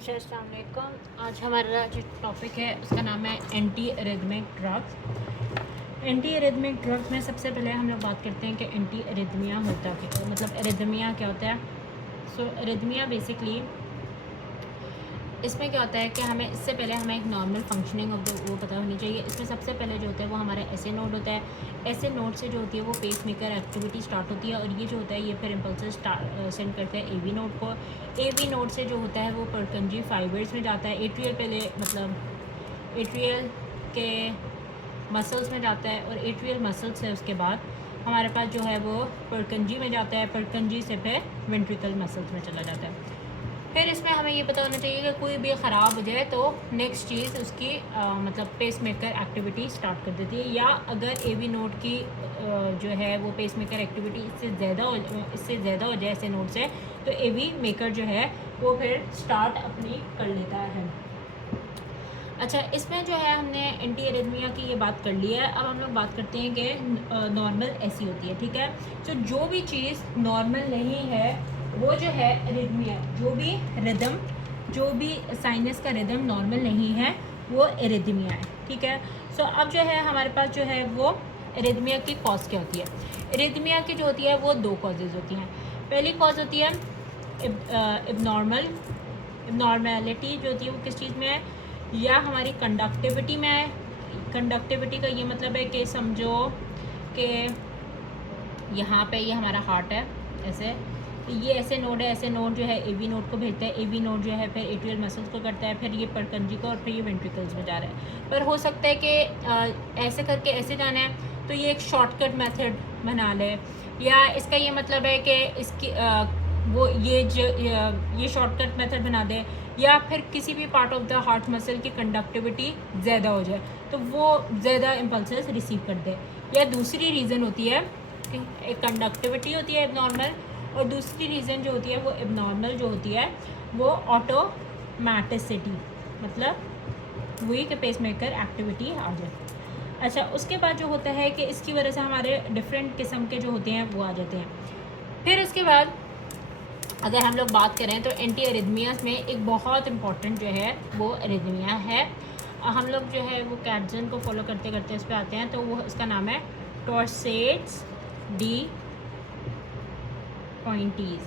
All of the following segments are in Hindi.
जी अस्सलाम वालेकुम। आज हमारा जो टॉपिक है उसका नाम है anti arrhythmic drugs. Anti arrhythmic drugs में सबसे पहले हम लोग बात करते हैं कि एंटी एरिथमिया होता क्या, मतलब एरिथमिया क्या होता है। सो एरिथमिया बेसिकली इसमें क्या होता है कि हमें इससे पहले हमें एक नॉर्मल फंक्शनिंग ऑफ द वो पता होनी चाहिए। इसमें सबसे पहले जो होता है वो हमारा ऐसे नोड होता है। ऐसे नोड से जो होती है वो पेस मेकर एक्टिविटी स्टार्ट होती है और ये जो होता है ये फिर इम्पल्स सेंड करते हैं एवी नोड को। एवी नोड से जो होता है वो परकंजी फाइबर्स में जाता है। एट्रियल पहले मतलब एट्रियल के मसल्स में जाता है और एट्रियल मसल्स से उसके बाद हमारे पास जो है वो परकंजी में जाता है। परकंजी से फिर वेंट्रिकल मसल्स में चला जाता है। फिर इसमें हमें ये पता होना चाहिए कि कोई भी ख़राब हो जाए तो नेक्स्ट चीज़ उसकी मतलब पेस मेकर एक्टिविटी स्टार्ट कर देती है, या अगर एवी नोड की जो है वो पेस मेकर एक्टिविटी इससे ज़्यादा हो जाए ऐसे नोड से, तो एवी मेकर जो है वो फिर स्टार्ट अपनी कर लेता है। अच्छा, इसमें जो है हमने एंटी एरिथमिया की ये बात कर ली है। अब हम लोग बात करते हैं कि नॉर्मल ऐसी होती है, ठीक है। तो जो भी चीज़ नॉर्मल नहीं है वो जो है एरिथमिया, जो भी रिदम, जो भी साइनस का रिदम नॉर्मल नहीं है वो एरिथमिया है, ठीक है। सो अब जो है हमारे पास जो है वो एरिथमिया की कॉज क्या होती है। एरिथमिया की जो होती है वो दो कॉजेज़ होती हैं। पहली कॉज होती है इबनॉर्मेलिटी जो होती है वो किस चीज़ में है, या हमारी कंडक्टिविटी में है। कंडक्टिविटी का ये मतलब है कि समझो कि यहाँ पे ये हमारा हार्ट है, ऐसे ये ऐसे नोड है, ऐसे नोड जो है एवी नोड को भेजता है, एवी नोड जो है फिर एट्रियल मसल्स को करता है, फिर ये परकंजी को, और फिर ये वेंट्रिकल्स में जा रहा है। पर हो सकता है कि ऐसे करके ऐसे जाना है तो ये एक शॉर्टकट मेथड बना ले, या इसका ये मतलब है कि इसकी वो ये शॉर्टकट मेथड बना दे, या फिर किसी भी part of the heart muscle की कंडक्टिविटी ज़्यादा हो जाए तो वो ज़्यादा इम्पल्सेस रिसीव कर दे। या दूसरी रीज़न होती है कि एक कंडक्टिविटी होती है एबनॉर्मल, और दूसरी रीज़न जो होती है वो एबनॉर्मल जो होती है वो ऑटोमेटिसिटी, मतलब वही कि पेस मेकर एक्टिविटी आ जाए। अच्छा, उसके बाद जो होता है कि इसकी वजह से हमारे डिफरेंट किस्म के जो होते हैं वो आ जाते हैं। फिर उसके बाद अगर हम लोग बात करें तो एंटी एरिथमियास में एक बहुत इंपॉर्टेंट जो है वो एरिथमिया है। हम लोग जो है वो कैटजन को फॉलो करते करते इस पर आते हैं, तो वो उसका नाम है टॉर्सेट्स डी पॉइंटीज़।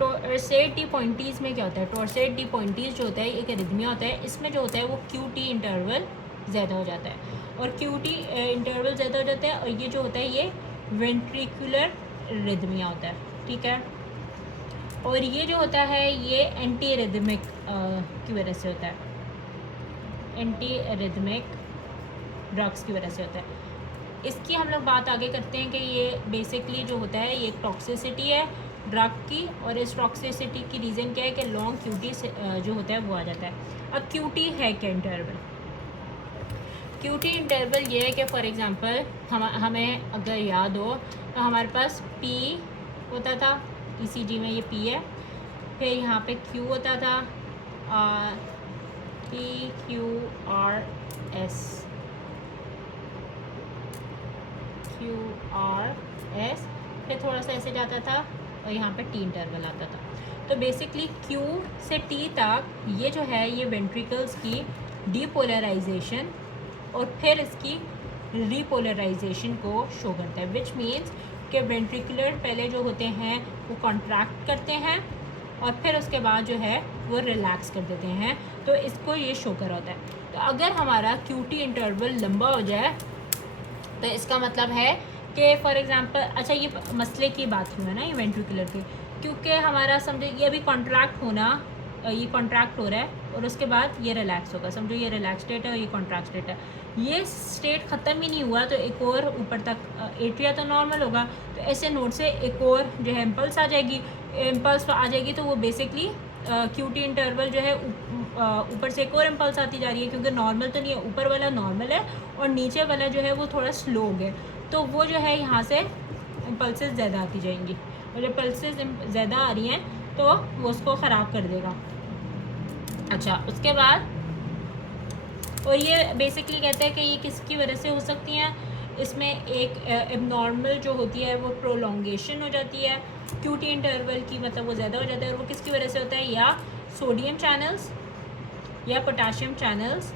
टॉर्सेट डी पॉइंटीज़ में क्या होता है, टॉर्सेट डी पॉइंटीज़ जो होता है एक एरिथमिया होता है। इसमें जो होता है वो क्यूटी इंटरवल ज़्यादा हो जाता है, और क्यूटी इंटरवल ज़्यादा हो जाता है, और ये जो होता है ये वेंट्रिकुलर रिदमिया होता है, ठीक है। और ये जो होता है ये एंटी एरिथमिक की वजह से होता है, एंटी एरिथमिक ड्रग्स की वजह से होता है। इसकी हम लोग बात आगे करते हैं कि ये बेसिकली जो होता है ये एक टॉक्सिसिटी है ड्रग की, और इस टॉक्सिसिटी की रीज़न क्या है कि लॉन्ग क्यूटी से जो होता है वो आ जाता है। अब क्यूटी है क्या इंटरवल, क्यूटी इंटरवल ये है कि फॉर एग्जांपल हमें अगर याद हो तो हमारे पास पी होता था, ईसीजी में ये पी है, फिर यहाँ पे क्यू होता था, P Q R S, Q R S, फिर थोड़ा सा ऐसे जाता था और यहाँ पे टी इंटरवल आता था। तो बेसिकली क्यू से टी तक ये जो है ये वेंट्रिकल्स की डीपोलराइजेशन और फिर इसकी रीपोलराइजेशन को शो करता है, विच मीन्स कि वेंट्रिकुलर पहले जो होते हैं वो कॉन्ट्रैक्ट करते हैं और फिर उसके बाद जो है वो रिलैक्स कर देते हैं, तो इसको ये शो कर होता है। तो अगर हमारा क्यूटी इंटरवल लंबा हो जाए तो इसका मतलब है कि फॉर एग्जांपल, अच्छा ये मसले की बात हुई है ना ये वेंट्रिकुलर की, क्योंकि हमारा समझो ये अभी कॉन्ट्रैक्ट होना, ये कॉन्ट्रैक्ट हो रहा है और उसके बाद ये रिलैक्स होगा, समझो ये रिलैक्स स्टेट है और ये कॉन्ट्रैक्ट स्टेट है। ये स्टेट ख़त्म ही नहीं हुआ तो एक और ऊपर तक एट्रिया तो नॉर्मल होगा, तो ऐसे नोड से एक और जो है इम्पल्स आ जाएगी, इम्पल्स आ जाएगी तो वो बेसिकली क्यूटी इंटरवल जो है ऊपर से एक और इम्पल्स आती जा रही है, क्योंकि नॉर्मल तो नहीं है, ऊपर वाला नॉर्मल है और नीचे वाला जो है वो थोड़ा स्लो हो गया, तो वो जो है यहाँ से इम्पल्सेस ज़्यादा आती जाएंगी, और जब पल्सेस ज़्यादा आ रही हैं तो वो उसको ख़राब कर देगा। अच्छा, उसके बाद और ये बेसिकली कहते हैं कि ये किसकी वजह से हो सकती हैं, इसमें एक एबनॉर्मल जो होती है वो प्रोलोंगेशन हो जाती है क्यूटी इंटरवल की, मतलब वो ज़्यादा हो जाता है, और वो किसकी वजह से होता है, या सोडियम चैनल्स या पोटाशियम चैनल्स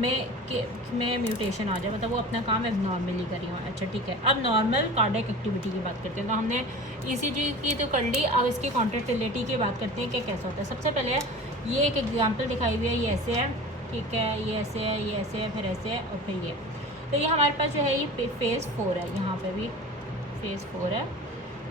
में म्यूटेशन आ जाए, मतलब वो अपना काम एबनॉर्मली कर रही हो। अच्छा ठीक है, अब नॉर्मल कार्डियक एक्टिविटी की बात करते हैं। तो हमने ईसीजी की तो कर ली, अब इसकी कॉन्ट्रैक्टिलिटी की बात करते हैं कि कैसा होता है। सबसे पहले ये एक एग्जांपल दिखाई हुई है, ये ऐसे है, ठीक है, ये ऐसे है, ये ऐसे है, फिर ऐसे है और फिर ये। तो ये हमारे पास जो है ये फ़ेज़ 4 है, यहाँ पे भी फ़ेज़ 4 है,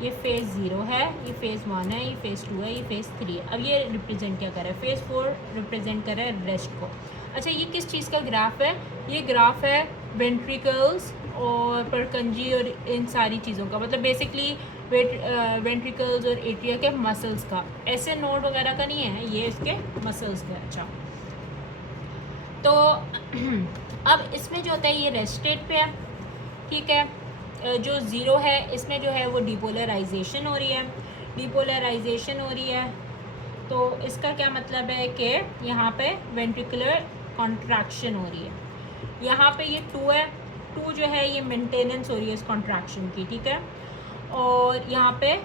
ये फ़ेज़ 0 है, ये फ़ेज़ 1 है, ये फ़ेज़ 2 है, ये फ़ेज़ 3 है। अब ये रिप्रेजेंट क्या कर रहा है? फ़ेज़ 4 रिप्रेजेंट कर रहा है रेस्ट को। अच्छा, ये किस चीज़ का ग्राफ है? ये ग्राफ है वेंट्रिकल्स और परकंजी और इन सारी चीज़ों का, मतलब बेसिकली वेंट्रिकल्स और एट्रिया के मसल्स का। ऐसे नोड वगैरह का नहीं है, ये इसके मसल्स का। अच्छा, तो अब इसमें जो होता है ये रेस्ट स्टेट पे है, ठीक है। जो ज़ीरो है इसमें जो है वो डिपोलराइजेशन हो रही है, डिपोलराइजेशन हो रही है। तो इसका क्या मतलब है कि यहाँ पे वेंट्रिकुलर कॉन्ट्रैक्शन हो रही है। यहाँ पे ये 2 है, 2 जो है ये मेंटेनेंस हो रही है इस कॉन्ट्रैक्शन की, ठीक है। और यहाँ पे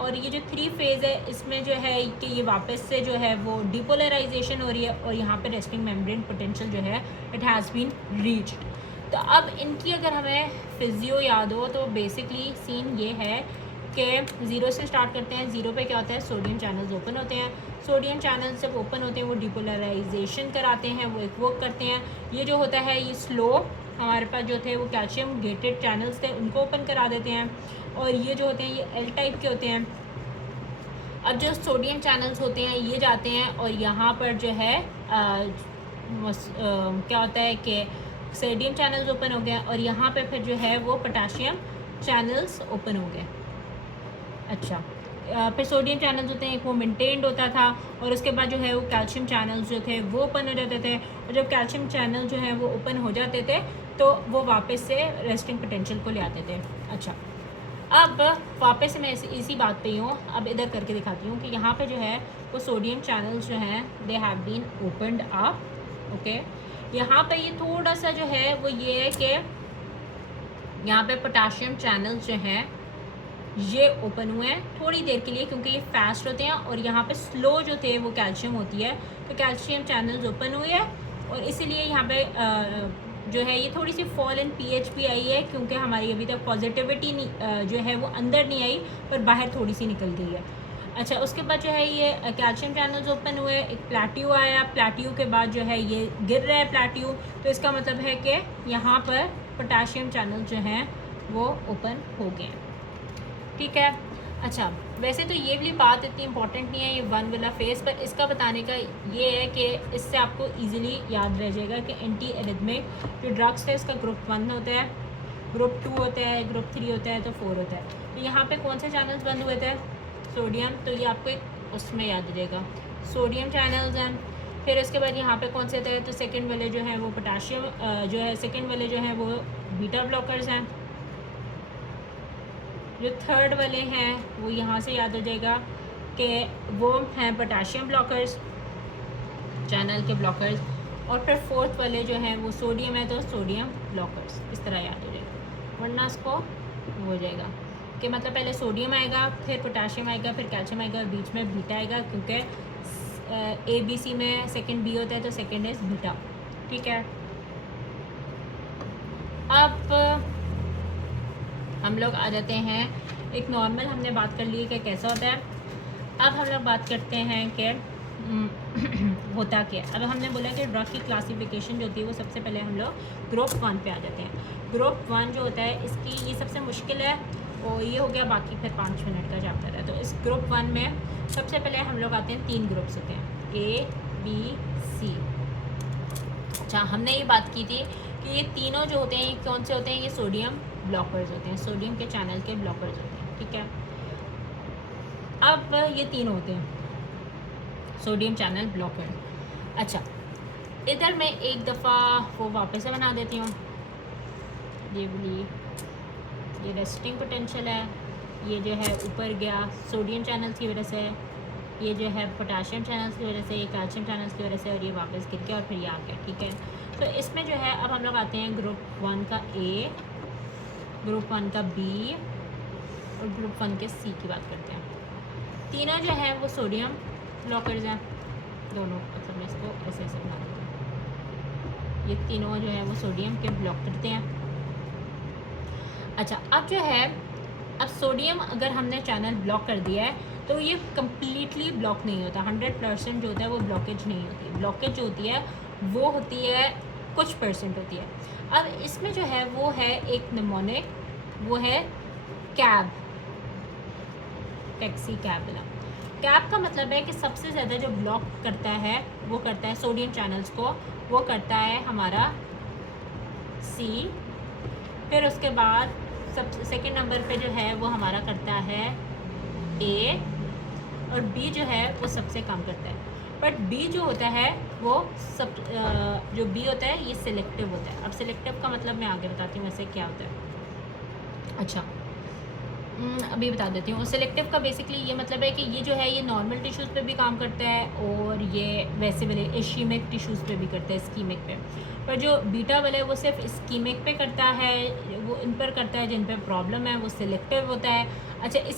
और ये जो 3 फेज़ है इसमें जो है कि ये वापस से जो है वो डिपोलराइजेशन हो रही है और यहाँ पे रेस्टिंग मेम्ब्रेन पोटेंशियल जो है इट हैज़ बीन रीच्ड। तो अब इनकी अगर हमें फिजियो याद हो तो बेसिकली सीन ये है कि 0 से स्टार्ट करते हैं। 0 पे क्या होता है? सोडियम चैनल्स ओपन होते हैं। सोडियम चैनल्स जब ओपन होते हैं वो डिपोलराइजेशन कराते हैं, वो एक वर्क करते हैं। ये जो होता है ये स्लो, हमारे पास जो थे वो कैल्शियम गेटेड चैनल्स थे उनको ओपन करा देते हैं, और ये जो होते हैं ये एल टाइप के होते हैं। अब जो सोडियम चैनल्स होते हैं ये जाते हैं और यहाँ पर जो है क्या होता है कि सोडियम चैनल्स ओपन हो गए और यहाँ पे फिर जो है वो पोटाशियम चैनल्स ओपन हो गए। अच्छा, फिर सोडियम चैनल्स होते हैं एक वो मेंटेन्ड होता था और उसके बाद जो है वो कैल्शियम चैनल्स जो थे वो ओपन हो जाते थे, और जब कैल्शियम चैनल जो है वो ओपन हो जाते थे तो वो वापस से रेस्टिंग पोटेंशियल को ले आते थे। अच्छा, अब वापस से मैं इसी बात पे ही हूँ, अब इधर करके दिखाती हूँ कि यहाँ पे जो है वो सोडियम चैनल्स जो हैं they have been opened up, okay. यहाँ पे ये थोड़ा सा जो है वो ये है कि यहाँ पे पोटाशियम चैनल्स जो हैं ये ओपन हुए हैं थोड़ी देर के लिए क्योंकि ये फास्ट होते हैं, और यहाँ पे स्लो जो थे वो कैल्शियम होती है, तो कैल्शियम चैनल्स ओपन हुए हैं और इसीलिए यहाँ पे जो है ये थोड़ी सी फॉल इन पीएच भी आई है क्योंकि हमारी अभी तक पॉजिटिविटी जो है वो अंदर नहीं आई पर बाहर थोड़ी सी निकल गई है। अच्छा, उसके बाद जो है ये कैल्शियम चैनल्स ओपन हुए, एक प्लेट्यू आया, प्लेट्यू के बाद जो है ये गिर रहा है प्लेट्यू, तो इसका मतलब है कि यहाँ पर पोटाशियम चैनल जो हैं वो ओपन हो गए हैं, ठीक है। अच्छा, वैसे तो ये वाली बात इतनी इंपॉर्टेंट नहीं है ये 1 वाला फेज़, पर इसका बताने का ये है कि इससे आपको इजीली याद रह जाएगा कि एंटी एरिथमिक जो ड्रग्स है इसका ग्रुप 1 होता है, ग्रुप 2 होता है, ग्रुप 3 होता है, तो 4 होता है। तो यहाँ पे कौन से चैनल्स बंद हुए थे? सोडियम, तो ये आपको एक उसमें याद रहेगा, सोडियम चैनल्स हैं। फिर उसके बाद यहाँ पे कौन से थे? तो सेकेंड वाले जो हैं वो पोटाशियम जो है सेकेंड वाले जो हैं वो बीटा ब्लॉकर्स हैं। जो थर्ड वाले हैं वो यहाँ से याद हो जाएगा कि वो हैं पोटाशियम ब्लॉकर्स, चैनल के ब्लॉकर्स। और फिर फोर्थ वाले जो हैं वो सोडियम है तो सोडियम ब्लॉकर्स, इस तरह याद हो जाएगा, वरना इसको हो जाएगा कि मतलब पहले सोडियम आएगा, फिर पोटाशियम आएगा, फिर कैल्शियम आएगा और बीच में बीटा आएगा, क्योंकि ABC में सेकंड B होता है तो सेकंड इज़ बीटा, ठीक है। अब हम लोग आ जाते हैं एक नॉर्मल, हमने बात कर ली कि कैसा होता है। अब हम लोग बात करते हैं कि होता क्या। अब हमने बोला कि ड्रग की क्लासिफिकेशन जो होती है वो सबसे पहले हम लोग ग्रुप 1 पे आ जाते हैं। ग्रुप 1 जो होता है इसकी ये सबसे मुश्किल है और ये हो गया, बाकी फिर 5 मिनट का चैप्टर है। तो इस ग्रुप 1 में सबसे पहले हम लोग आते हैं 3 ग्रुप्स होते हैं, A, B, C। अच्छा, हमने ये बात की थी कि ये तीनों जो होते हैं ये कौन से होते हैं? ये सोडियम ब्लॉकर्स होते हैं, सोडियम के चैनल के ब्लॉकर्स होते हैं, ठीक है। अब ये तीनों होते हैं सोडियम चैनल ब्लॉकर। अच्छा, इधर मैं एक दफ़ा वो वापस से बना देती हूँ, ये बोलिए, ये रेस्टिंग पोटेंशियल है, ये जो है ऊपर गया सोडियम चैनल्स की वजह से, ये जो है पोटाशियम चैनल्स की वजह से, ये कैल्शियम चैनल्स की वजह से, और ये वापस गिर गया और फिर ये आ गया, ठीक है। तो इसमें जो है अब हम लोग आते हैं ग्रुप 1 का A, ग्रुप 1 का B और ग्रुप 1 के C की बात करते हैं। तीनों जो है वो सोडियम ब्लॉकर्स हैं, दोनों, मतलब मैं इसको ऐसे ऐसे बना देती हूँ। ये तीनों जो है वो सोडियम के ब्लॉक करते हैं। अच्छा, अब जो है, अब सोडियम अगर हमने चैनल ब्लॉक कर दिया है तो ये कम्प्लीटली ब्लॉक नहीं होता, 100% जो होता है वो ब्लॉकेज नहीं होती। ब्लॉकेज जो होती है वो होती है कुछ परसेंट होती है। अब इसमें जो है वो है एक निमोनिक, वो है कैब, टैक्सी कैब वाला। कैब का मतलब है कि सबसे ज़्यादा जो ब्लॉक करता है वो करता है सोडियम चैनल्स को, वो करता है हमारा सी। फिर उसके बाद सब सेकेंड नंबर पे जो है वो हमारा करता है ए, और बी जो है वो सबसे कम करता है। बट बी जो होता है वो सब जो बी होता है ये सिलेक्टिव होता है। अब सिलेक्टिव का मतलब मैं आगे बताती हूँ वैसे क्या होता है। अच्छा, अभी बता देती हूँ। सिलेक्टिव का बेसिकली ये मतलब है कि ये जो है ये नॉर्मल टिश्यूज़ पे भी काम करता है और ये वैसे वाले इश्कीमिक टिश्यूज़ पे भी करता है, इस्कीमिक पे। पर जो बीटा वाला है वो सिर्फ इस्कीमिक पे करता है, वो इन पर करता है जिन पे प्रॉब्लम है, वो सिलेक्टिव होता है। अच्छा, इसी